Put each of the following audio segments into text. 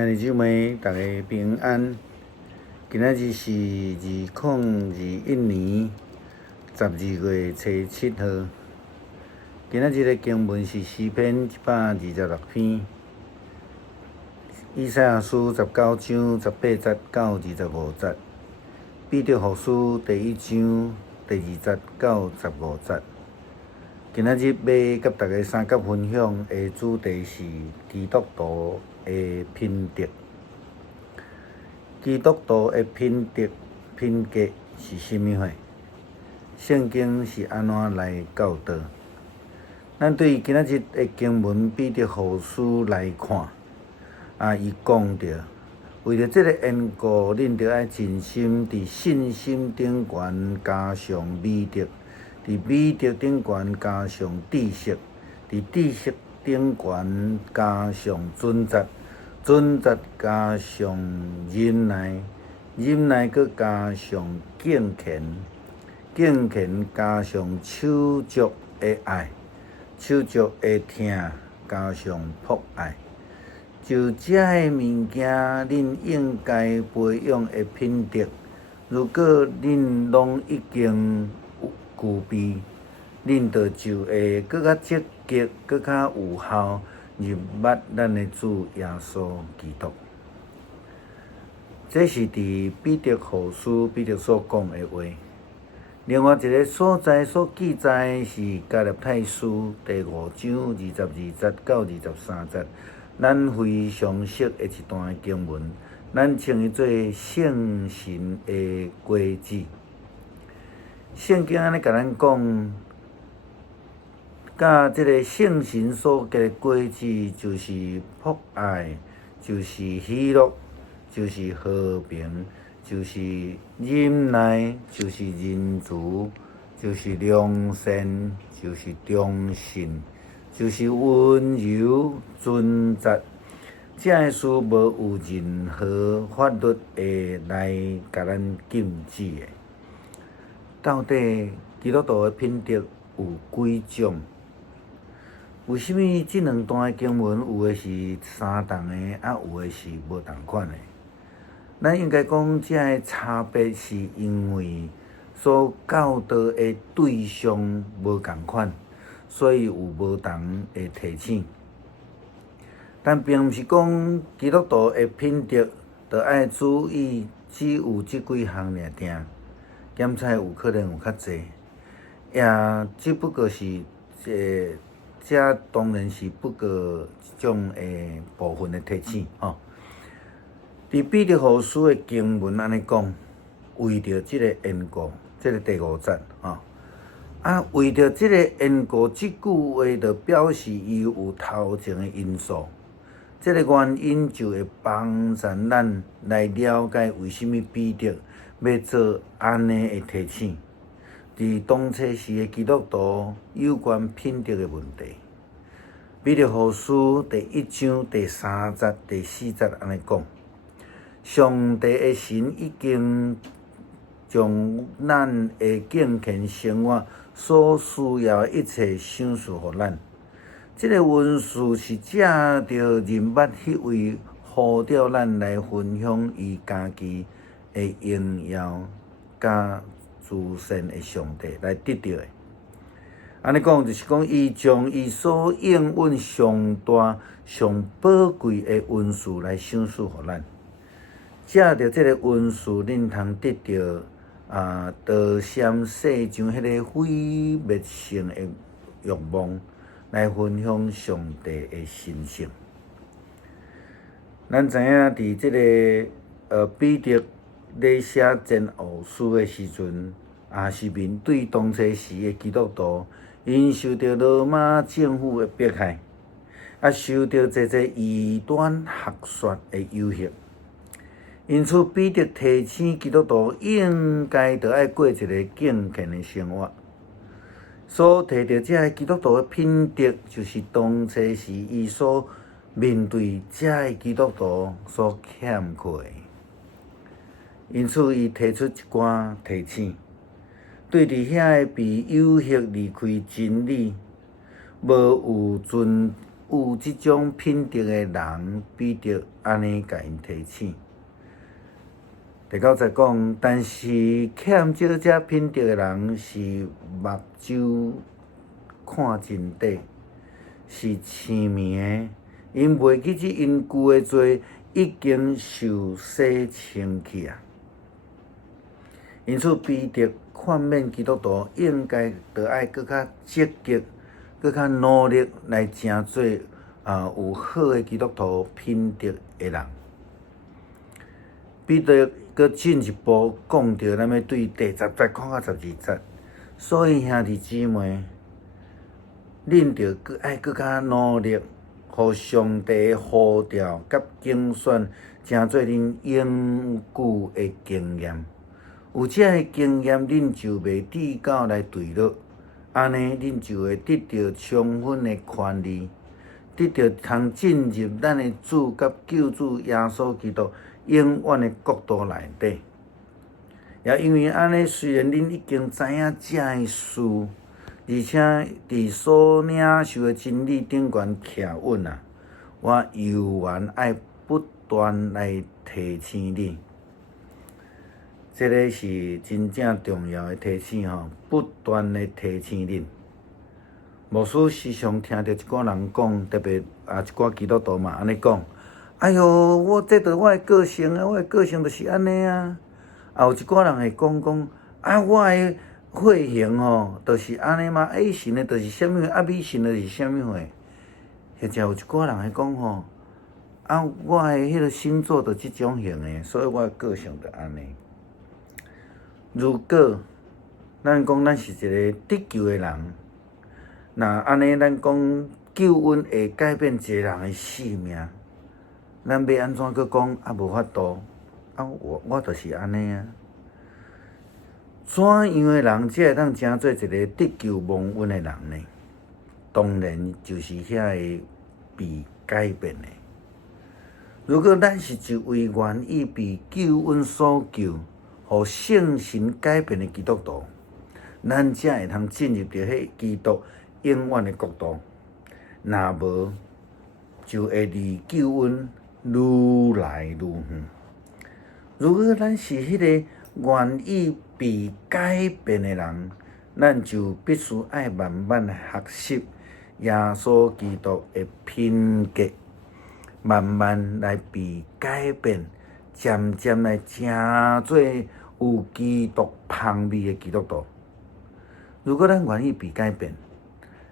兄弟姊妹，大家平安。今仔日是2021年12月初7号。今仔日的经文是诗篇126篇，以赛亚书19章18节到25节，彼得后书第1章第2节到15节。今仔日要甲大家三角分享的主题是基督徒的品德。基督徒的品德、品格是甚物货？圣经是安怎来教导？咱对今仔日的经文彼得后书来看，伊讲着，为着这个缘故，恁着爱尽心伫信心顶悬加上美德。伫美德顶悬加上知识，伫知识顶悬加上准则，准则加上忍耐，忍耐搁加上敬虔，敬虔加上手足的爱，手足的疼加上博爱。就这个物件，恁应该培养的品德，如果恁拢已经具备，恁就会搁较积极、搁较有效入捌咱的主耶稣基督。这是伫彼得后书彼得所讲的话。另外一个所在所记载是加勒太书第5章22节到23节，咱非常熟的一段经文，咱称伊做圣神的果子。圣经安尼甲咱讲，甲即个圣神所结的果子，就是博爱，就是喜乐，就是和平，就是忍耐，就是仁慈，就是良善，就是忠信，就是温柔、尊责。这个事无有任何法律会来甲咱禁止的。到底基督徒的品德有几种？为什么这两段经文有的是相同的，有的是无同款的？咱应该讲，这个差别是因为所教导的对象无同款，所以有无同的提醒。但并毋是讲基督徒的品德着爱注意只有即几项尔定。检查有可能有较济，也只不过是这当然是不过一种部分的提醒吼。伫彼得后书的经文安尼讲，为着即个缘故，即个第5节吼。为着即个缘故，即句话就表示伊有头前的因素。即个原因就会帮助咱来了解为什么彼得要做安尼的提醒，伫当初时的基督徒有关品德的问题。彼得后书第1章第3节、第4节安尼讲：上帝的神已经将咱的敬虔生活所需要的一切赏赐予咱。这个文字是借着认捌迄位呼召咱来分享伊家己的荣耀甲慈善的上帝来得到的。安尼讲就是讲，伊将伊所应允上大、上宝贵的恩赐来赏赐予咱。借着这个恩赐，恁通得到道闪世上迄个毁灭性的欲望。来分享上帝的神性。咱知影伫即个彼得咧写前后书的时阵，是面对当初时的基督徒，因受到罗马政府的迫害，受到侪侪异端学说的诱惑。因此，彼得提醒基督徒应该着爱过一个敬虔的生活。所提到这个基督徒的品德，就是当初时伊所面对这个基督徒所欠缺的。因此，伊提出一寡提醒，对伫遐个被诱惑离开真理、无有遵有即种品德的人，必得安尼甲因提醒。第九节讲，但是欠少这品德的人，是目睭看真短，是青面的，因袂记即因旧的罪已经受洗清去啊。因此，彼得劝勉基督徒应该着爱搁较积极、搁较努力来成做有好的基督徒品德的人。彼得搁进一步讲到，咱要对第10节看到12节。所以兄弟姊妹，恁着爱搁较努力，互上帝的呼召甲竞选，成做恁永久的经验。有这个经验，恁就袂跌倒来坠落，安尼恁就会得到充分的权利，得到通进入咱的主甲救主耶稣基督永远的国度内底。也因为安尼，虽然恁已经知影这的事，而且伫所领受的真理顶悬徛稳啊，我犹原爱不断来提醒你。这个是真正重要的提醒吼，不断的提醒恁。牧师时常听到一寡人讲，特别一寡基督徒嘛安尼讲：哎哟，我这着我的个性啊，我的个性就是安尼啊。也有一寡人会讲我的血型吼，就是安尼嘛。A 型的就是啥物货，B 型的就是啥物货。或者有一寡人会讲吼，我的迄个星座就即种型的，所以我的个性就安尼。如果咱讲咱是一个得救的人，那安尼咱讲救恩会改变一个人的性命，咱要安怎佫讲无法度？我就是安尼啊。怎样的人才会当成做一个得救蒙恩的人呢？当然就是遐个被改变的。如果咱是一位愿意被救恩所救，互圣神改变的基督徒，咱才会通进入到迄基督永远的国度。若无，就会离救恩愈来愈远。如果咱是迄个愿意被改变的人，咱就必须爱慢慢学习耶稣基督的品格，慢慢来被改变，渐渐来成做有基督香味的基督徒。如果咱愿意被改变，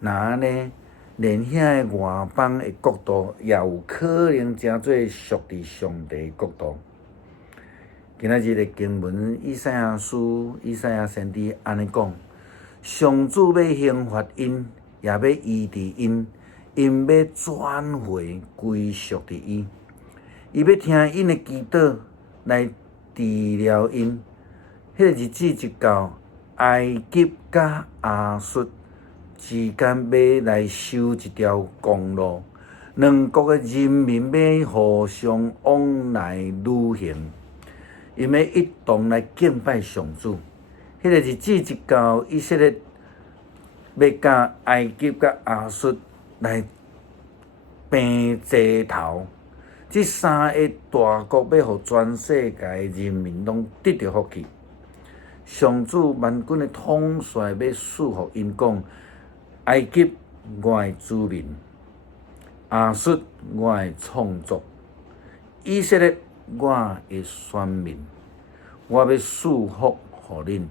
那安尼，连遐个外邦的国度也有可能成做属伫上帝的国度。今仔日的经文，以赛亚书、以赛亚先知安尼讲：上主要刑罚因，也要医治因，因要转回归属伫伊。伊要听因的祈祷来治疗因。迄个日子一到，埃及甲亚述之间要来修一条公路，两国的人民要互相往来旅行。因要一同来敬拜上主。迄个日子一到，以色列要甲埃及甲亚述来平齐头。这三个大国要互全世界人民拢得到福气。上主万军的统帅要赐福因讲：埃及我的子民，亚述我的创作，以色列我的选民，我要赐福互恁。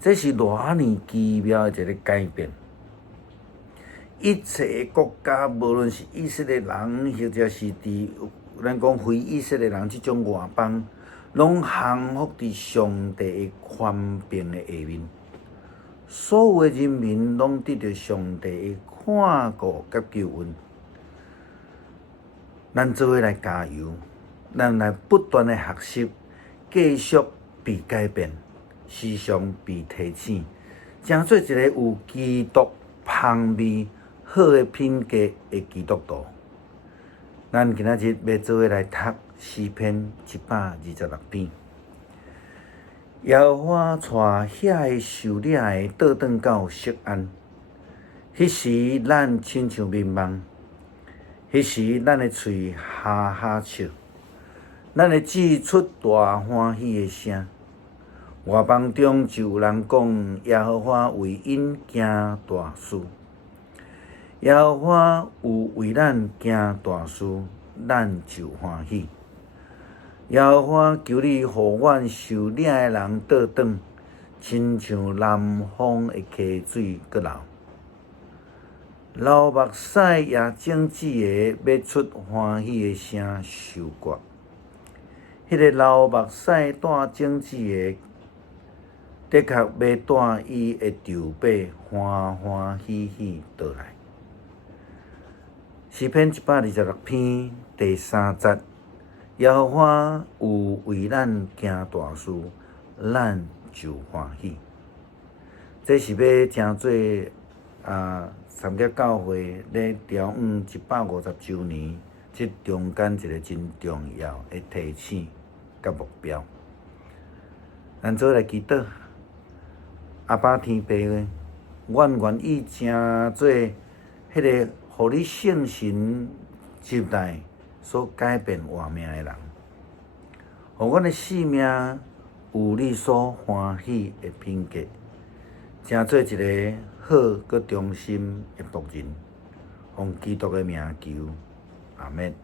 这是偌尼奇妙的一个改变。一切国家，无论是以色列人，或者是咱讲非以色列人，即种外邦，拢降服伫上帝的宽平的下面。所有的人民拢得到上帝的看顾甲救恩。咱做伙来加油，咱来不断的学习，继续被改变，时常被提醒，成做一个有基督香味、好的品格的基督徒。咱今仔日要做伙来读诗篇126篇。耶和华带遐个受领的倒转到錫安，迄时咱亲像眠梦，迄时，咱的喙哈哈笑，咱会指出大欢喜的声。外邦中就有人讲，耶和华为因行大事。耶和华有为咱行大事，咱就欢喜。耶和华求你，互阮受领的人倒转，亲像南方的溪水搁流。流目屎也种子的要出欢喜的声收割。迄个流目屎带种子的，的确要带伊的筹码欢欢喜喜倒来。诗篇126篇第3节，耶和华有为咱行大事，咱就欢喜。这是要诚做三业教会咧调150周年，即中间一个真重要的提醒甲目标。咱做来祈祷，阿爸天父诶，阮愿意成做迄个互你圣神接待所改变活命诶人，互阮诶生命有你所欢喜诶品格，成做一个好佮忠心诶仆人，奉基督诶名求，阿免。